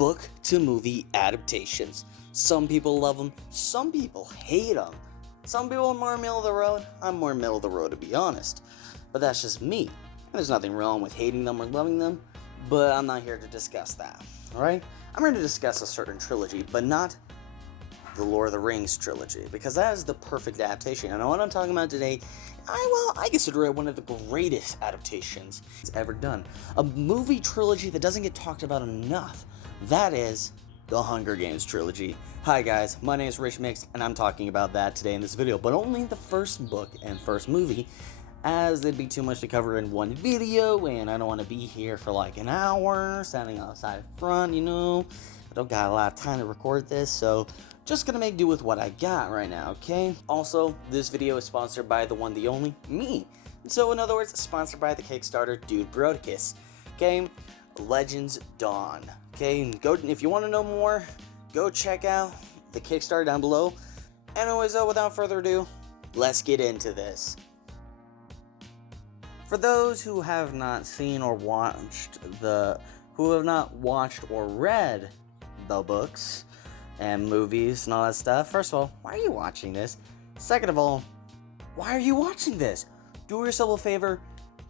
book to movie adaptations. Some people love them, some people hate them. Some people are more middle of the road. I'm more middle of the road, to be honest. But that's just me. And there's nothing wrong with hating them or loving them, but I'm not here to discuss that. Alright? I'm here to discuss a certain trilogy, but not the Lord of the Rings trilogy, because that is the perfect adaptation. And what I'm talking about today, I consider it one of the greatest adaptations it's ever done. A movie trilogy that doesn't get talked about enough. That is the Hunger Games trilogy. Hi guys, my name is Rich Mix, and I'm talking about that today in this video, but only the first book and first movie, as it'd be too much to cover in one video, and I don't want to be here for like an hour, standing outside front, you know. I don't got a lot of time to record this, so just gonna make do with what I got right now, okay? Also, this video is sponsored by the one, the only, me. So in other words, sponsored by the Kickstarter Dude Brodicus, okay? Legends Dawn, okay? Go, if you want to know more, go check out the Kickstarter down below. Anyways, though, without further ado, let's get into this. For those who have not seen or watched who have not watched or read the books and movies and all that stuff, first of all, why are you watching this? Second of all, why are you watching this? Do yourself a favor,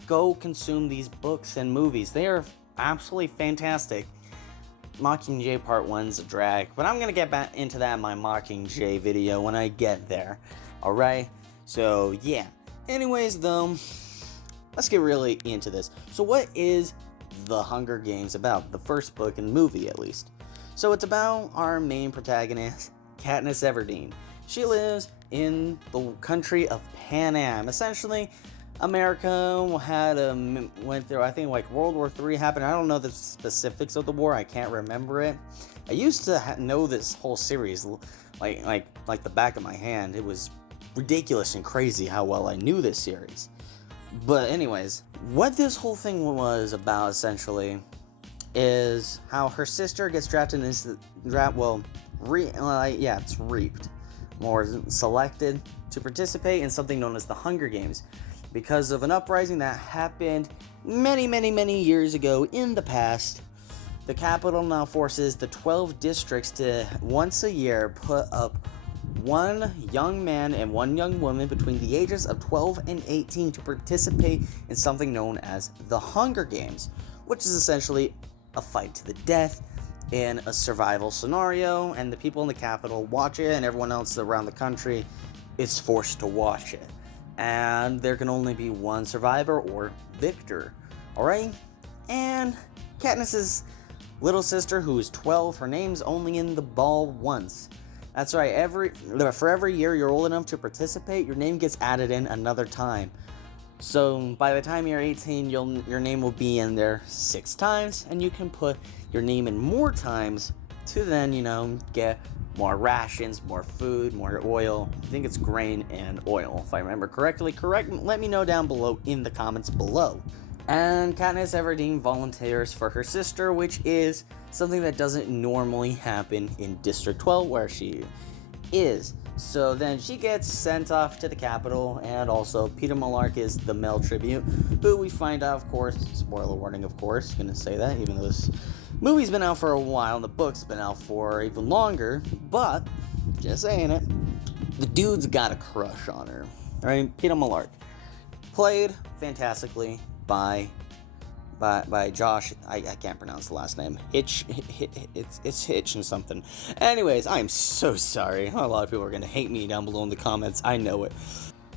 go consume these books and movies. They are absolutely fantastic. Mockingjay Part 1's a drag, but I'm gonna get back into that in my Mockingjay video when I get there. Alright? So, yeah. Anyways, though, let's get really into this. So what is The Hunger Games about? The first book and movie, at least. So it's about our main protagonist, Katniss Everdeen. She lives in the country of Pan Am. Essentially, America went through, I think, like World War III happened. I don't know the specifics of the war. I can't remember it. I used to know this whole series like the back of my hand. It was ridiculous and crazy how well I knew this series. But anyways, what this whole thing was about essentially is how her sister gets drafted into it's reaped, more selected to participate in something known as the Hunger Games, because of an uprising that happened many years ago in the past. The capital now forces the 12 districts to once a year put up one young man and one young woman between the ages of 12 and 18 to participate in something known as the Hunger Games, which is essentially a fight to the death in a survival scenario, and the people in the capital watch it, and everyone else around the country is forced to watch it. And there can only be one survivor or victor. Alright? And Katniss's little sister, who is 12, her name's only in the ball once. That's right, for every year you're old enough to participate, your name gets added in another time. So by the time you're 18, your name will be in there 6 times, and you can put your name in more times to then, you know, get more rations, more food, more oil. I think it's grain and oil, if I remember correctly. Let me know down below in the comments below. And Katniss Everdeen volunteers for her sister, which is something that doesn't normally happen in District 12 where she is. So then she gets sent off to the capital, and also Peter Malark is the male tribute, who we find out, of course, spoiler warning, of course, gonna say that, even though this movie's been out for a while and the book's been out for even longer, but, just saying it, the dude's got a crush on her. Alright, Peter Malark, played fantastically by Josh, I can't pronounce the last name, it's Hitch and something. Anyways, I'm so sorry. A lot of people are going to hate me down below in the comments, I know it.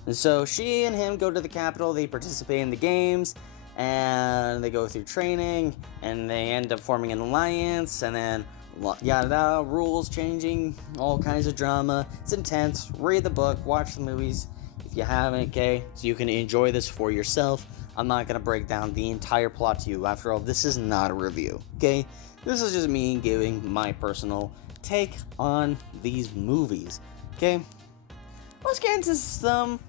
And so she and him go to the capital, they participate in the games, and they go through training, and they end up forming an alliance, and then yada, rules changing, all kinds of drama. It's intense. Read the book, watch the movies if you haven't, okay? So you can enjoy this for yourself. I'm not going to break down the entire plot to you. After all, this is not a review, okay? This is just me giving my personal take on these movies, okay? Let's get into some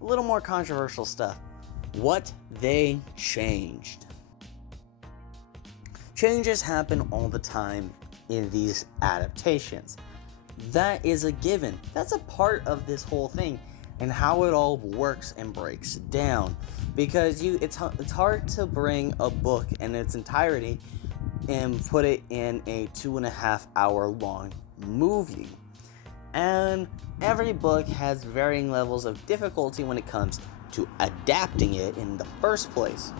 little more controversial stuff. What they changed. Changes happen all the time in these adaptations. That is a given. That's a part of this whole thing and how it all works and breaks down. Because it's hard to bring a book in its entirety and put it in a 2.5 hour long movie. And every book has varying levels of difficulty when it comes to adapting it in the first place.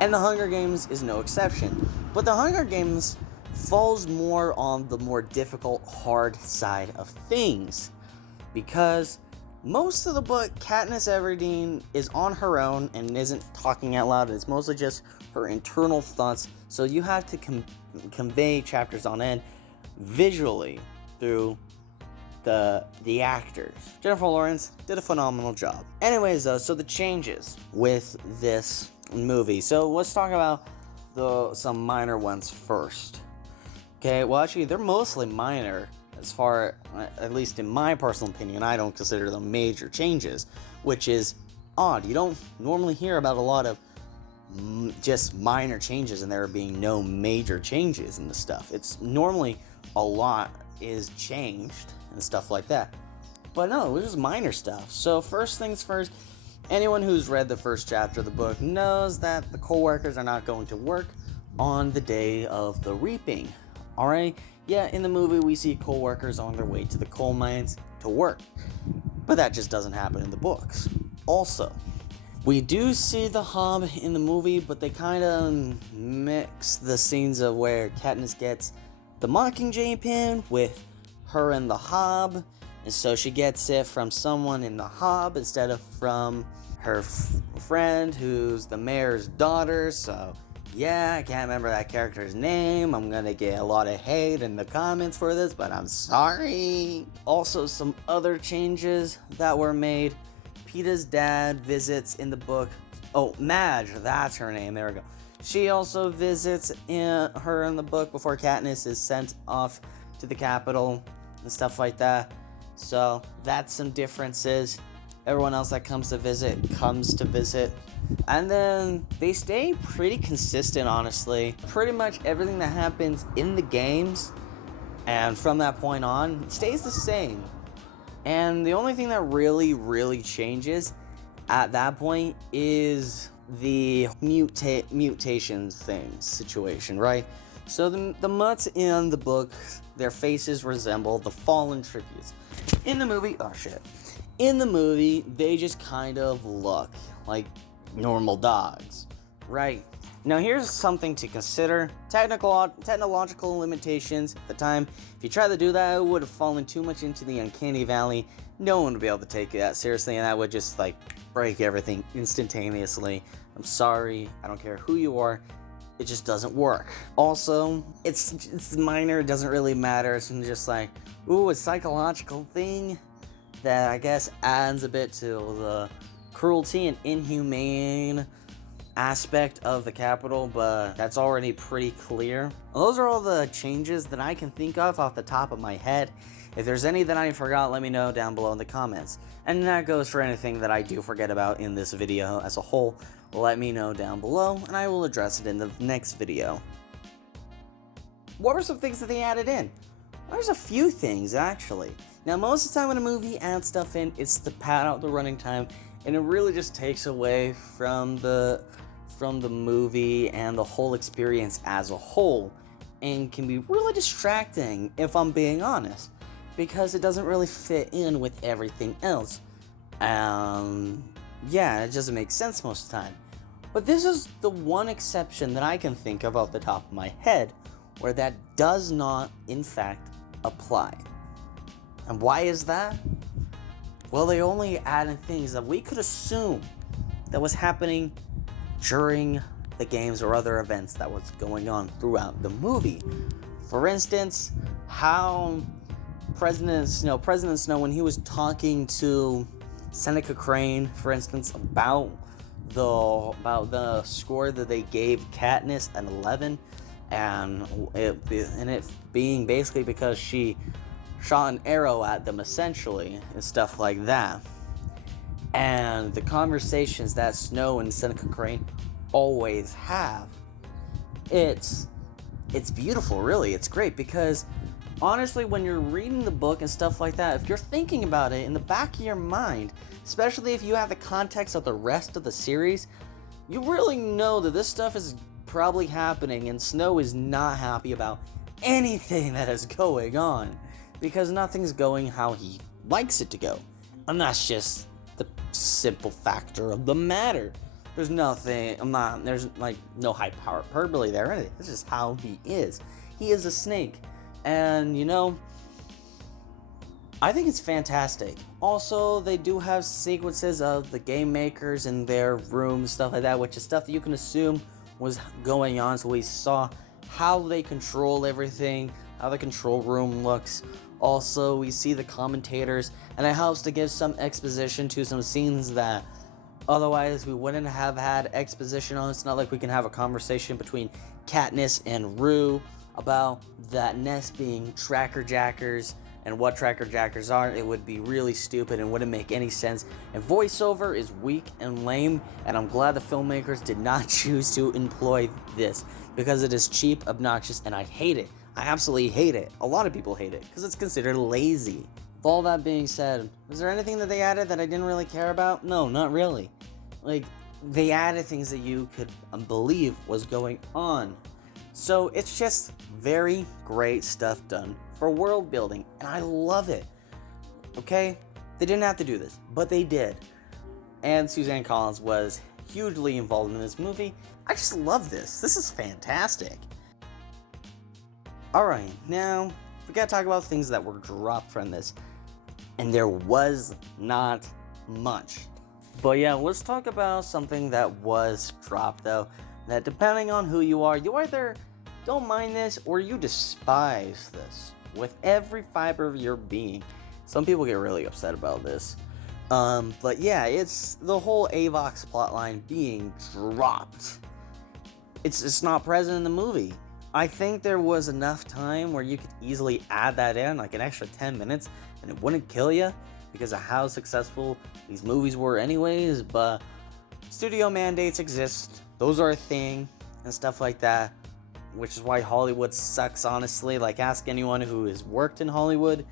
And The Hunger Games is no exception. But The Hunger Games falls more on the more difficult, hard side of things. Because most of the book, Katniss Everdeen is on her own and isn't talking out loud. It's mostly just her internal thoughts. So you have to convey chapters on end visually through the actors. Jennifer Lawrence did a phenomenal job. Anyways, though, so the changes with this movie. So let's talk about some minor ones first. Okay, well, actually, they're mostly minor. As far, at least in my personal opinion, I don't consider them major changes, which is odd. You don't normally hear about a lot of just minor changes and there being no major changes in the stuff. It's normally a lot is changed and stuff like that. But no, it was just minor stuff. So first things first, anyone who's read the first chapter of the book knows that the coal workers are not going to work on the day of the reaping. Alright? Yeah, in the movie we see coal workers on their way to the coal mines to work. But that just doesn't happen in the books. Also, we do see the Hob in the movie, but they kind of mix the scenes of where Katniss gets the Mockingjay pin with her and the Hob. And so she gets it from someone in the Hob instead of from her friend who's the mayor's daughter. So yeah, I can't remember that character's name. I'm gonna get a lot of hate in the comments for this, but I'm sorry. Also, some other changes that were made. Peeta's dad visits in the book. Oh, Madge, that's her name. There we go. She also visits her in the book before Katniss is sent off to the capital and stuff like that. So that's some differences. Everyone else that comes to visit. And then they stay pretty consistent, honestly. Pretty much everything that happens in the games and from that point on stays the same. And the only thing that really changes at that point is the mutations situation, right? So the mutts in the book, their faces resemble the fallen tributes. In the movie, in the movie, they just kind of look like normal dogs, right? Now here's something to consider. Technological limitations at the time. If you try to do that, it would have fallen too much into the uncanny valley. No one would be able to take that seriously, and that would just like break everything instantaneously. I'm sorry, I don't care who you are, it just doesn't work. Also, it's minor, it doesn't really matter. It's just like, ooh, a psychological thing that I guess adds a bit to the cruelty and inhumane aspect of the capital, but that's already pretty clear. Those are all the changes that I can think of off the top of my head. If there's any that I forgot, let me know down below in the comments. And that goes for anything that I do forget about in this video as a whole. Let me know down below, and I will address it in the next video. What were some things that they added in? There's a few things, actually. Now, most of the time when a movie adds stuff in, it's to pad out the running time, and it really just takes away from the movie and the whole experience as a whole, and can be really distracting, if I'm being honest, because it doesn't really fit in with everything else. Yeah, it doesn't make sense most of the time. But this is the one exception that I can think of off the top of my head where that does not, in fact, apply. And why is that? Well, they only added things that we could assume that was happening during the games or other events that was going on throughout the movie. For instance, how President Snow, when he was talking to Seneca Crane, for instance, about the score that they gave Katniss an 11, and it being basically because she shot an arrow at them, essentially, and stuff like that. And the conversations that Snow and Seneca Crane always have, it's beautiful, really. It's great, because honestly, when you're reading the book and stuff like that, if you're thinking about it in the back of your mind, especially if you have the context of the rest of the series, you really know that this stuff is probably happening, and Snow is not happy about anything that is going on, because nothing's going how he likes it to go. And that's just the simple factor of the matter. There's like no hyperbole there, is it? It's just how he is. He is a snake. And I think it's fantastic. Also, they do have sequences of the game makers in their rooms, stuff like that, which is stuff that you can assume was going on. So we saw how they control everything, how the control room looks. Also, we see the commentators, and it helps to give some exposition to some scenes that otherwise we wouldn't have had exposition on. It's not like we can have a conversation between Katniss and Rue about that nest being tracker jackers and what tracker jackers are. It would be really stupid and wouldn't make any sense. And voiceover is weak and lame, and I'm glad the filmmakers did not choose to employ this, because it is cheap, obnoxious, and I hate it. I absolutely hate it. A lot of people hate it because it's considered lazy. With all that being said, was there anything that they added that I didn't really care about? No, not really. Like, they added things that you could believe was going on. So it's just very great stuff done for world building, and I love it. Okay? They didn't have to do this, but they did. And Suzanne Collins was hugely involved in this movie. I just love this. This is fantastic. Alright, now we gotta talk about things that were dropped from this. And there was not much. But yeah, let's talk about something that was dropped though. That depending on who you are, you either don't mind this or you despise this with every fiber of your being. Some people get really upset about this. But yeah, it's the whole Avox plotline being dropped. It's not present in the movie. I think there was enough time where you could easily add that in, like an extra 10 minutes, and it wouldn't kill you because of how successful these movies were anyways. But studio mandates exist. Those are a thing and stuff like that, which is why Hollywood sucks, honestly. Like, ask anyone who has worked in Hollywood.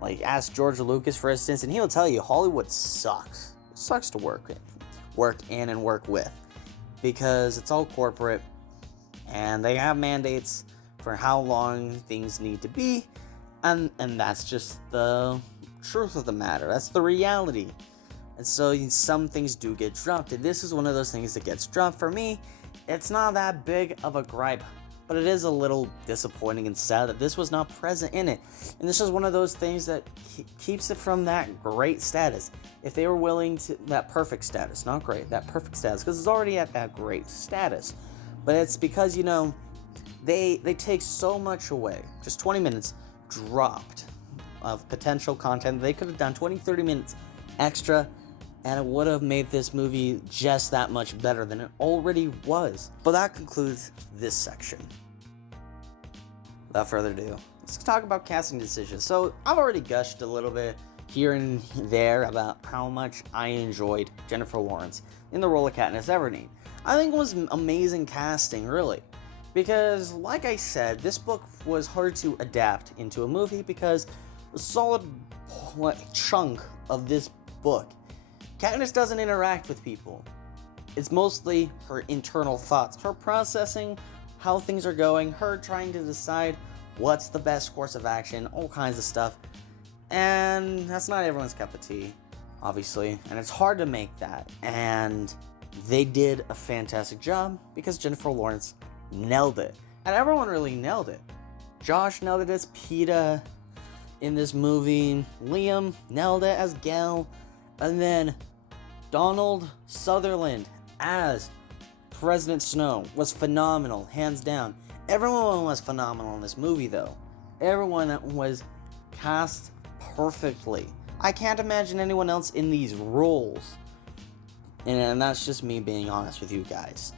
Like, ask George Lucas, for instance, and he'll tell you Hollywood sucks. It sucks to work in and work with, because it's all corporate, and they have mandates for how long things need to be, and that's just the truth of the matter. That's the reality. And so some things do get dropped, and this is one of those things that gets dropped. For me, it's not that big of a gripe, but it is a little disappointing and sad that this was not present in it. And this is one of those things that keeps it from that great status. If they were willing to, that perfect status, not great, that perfect status, because it's already at that great status. But it's because, they take so much away. Just 20 minutes dropped of potential content. They could have done 20, 30 minutes extra, and it would have made this movie just that much better than it already was. But that concludes this section. Without further ado, let's talk about casting decisions. So I've already gushed a little bit here and there about how much I enjoyed Jennifer Lawrence in the role of Katniss Everdeen. I think it was amazing casting, really. Because, like I said, this book was hard to adapt into a movie because a solid chunk of this book, Katniss doesn't interact with people. It's mostly her internal thoughts, her processing how things are going, her trying to decide what's the best course of action, all kinds of stuff. And that's not everyone's cup of tea, obviously. And it's hard to make that. And they did a fantastic job because Jennifer Lawrence nailed it. And everyone really nailed it. Josh nailed it as Peeta in this movie. Liam nailed it as Gel. And then Donald Sutherland as President Snow was phenomenal, hands down. Everyone was phenomenal in this movie, though. Everyone was cast perfectly. I can't imagine anyone else in these roles. And that's just me being honest with you guys.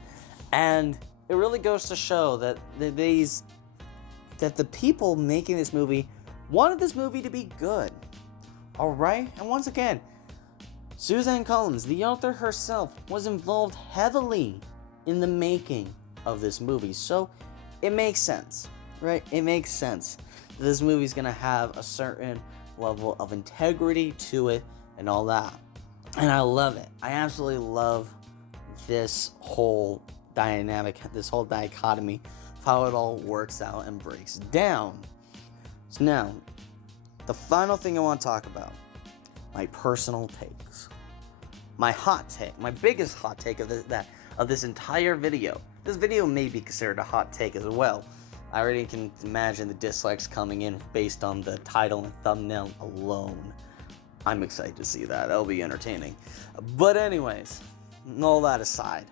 And it really goes to show that the people making this movie wanted this movie to be good. Alright? And once again, Suzanne Collins, the author herself, was involved heavily in the making of this movie. So it makes sense, right? It makes sense. This movie's gonna have a certain level of integrity to it and all that. And I love it. I absolutely love this whole dynamic, this whole dichotomy, of how it all works out and breaks down. So now, the final thing I want to talk about, my personal takes. My hot take, my biggest hot take of this entire video. This video may be considered a hot take as well. I already can imagine the dislikes coming in based on the title and thumbnail alone. I'm excited to see that. That'll be entertaining. But anyways, all that aside,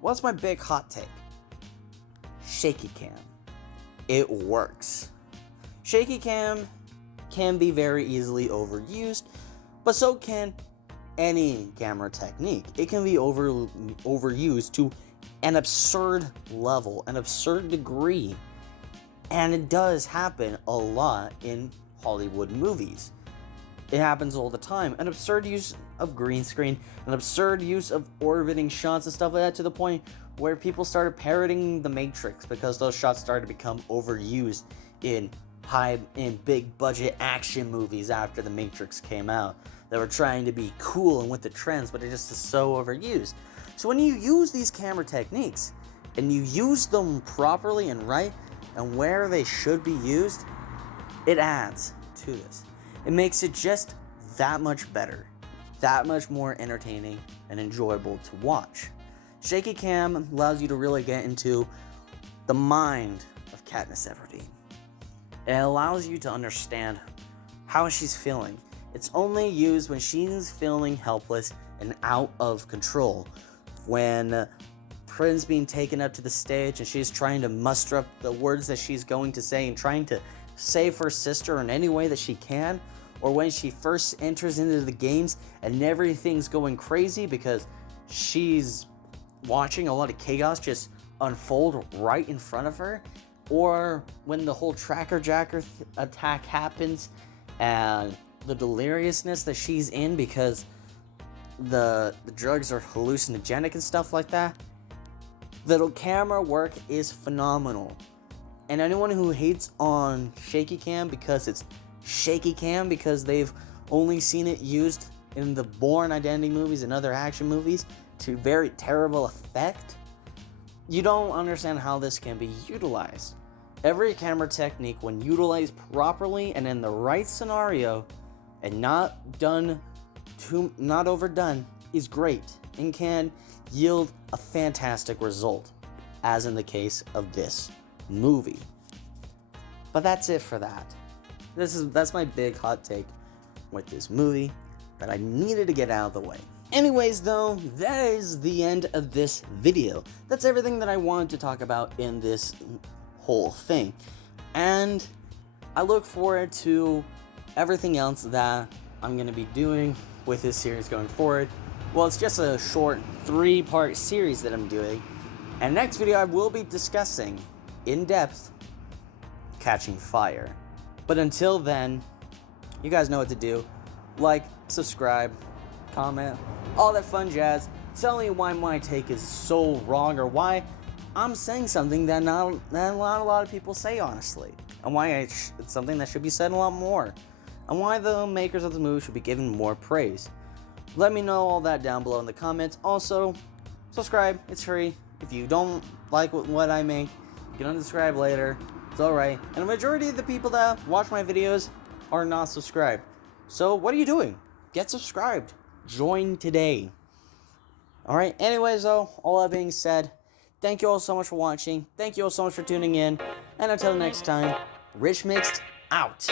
what's my big hot take? Shaky cam. It works. Shaky cam can be very easily overused, but so can any camera technique. It can be overused to an absurd level, an absurd degree. And it does happen a lot in Hollywood movies. It happens all the time. An absurd use of green screen, an absurd use of orbiting shots and stuff like that, to the point where people started parroting The Matrix because those shots started to become overused in big budget action movies after The Matrix came out. They were trying to be cool and with the trends, but it just is so overused. So when you use these camera techniques and you use them properly and right and where they should be used, it adds to this. It makes it just that much better, that much more entertaining and enjoyable to watch. Shaky cam allows you to really get into the mind of Katniss Everdeen. It allows you to understand how she's feeling. It's only used when she's feeling helpless and out of control. When Prin's being taken up to the stage and she's trying to muster up the words that she's going to say and trying to save her sister in any way that she can, or when she first enters into the games and everything's going crazy because she's watching a lot of chaos just unfold right in front of her, or when the whole tracker jacker attack happens and the deliriousness that she's in because the drugs are hallucinogenic and stuff like that. The camera work is phenomenal. And anyone who hates on shaky cam because it's shaky cam because they've only seen it used in the Bourne Identity movies and other action movies to very terrible effect, you don't understand how this can be utilized. Every camera technique, when utilized properly and in the right scenario and not overdone, is great and can yield a fantastic result, as in the case of this movie. But that's it for that. That's my big hot take with this movie that I needed to get out of the way. Anyways, though, that is the end of this video. That's everything that I wanted to talk about in this whole thing. And I look forward to everything else that I'm going to be doing with this series going forward. Well, it's just a short 3-part series that I'm doing. And next video I will be discussing in depth Catching Fire. But until then, you guys know what to do. Like, subscribe, comment, all that fun jazz. Tell me why my take is so wrong, or why I'm saying something that not a lot of people say, honestly. And why it's something that should be said a lot more. And why the makers of the movie should be given more praise. Let me know all that down below in the comments. Also, subscribe. It's free. If you don't like what I make, you can unsubscribe later. It's alright. And the majority of the people that watch my videos are not subscribed. So what are you doing? Get subscribed. Join today. Alright, anyways though, all that being said, thank you all so much for watching. Thank you all so much for tuning in. And until next time, Rich Mixed out.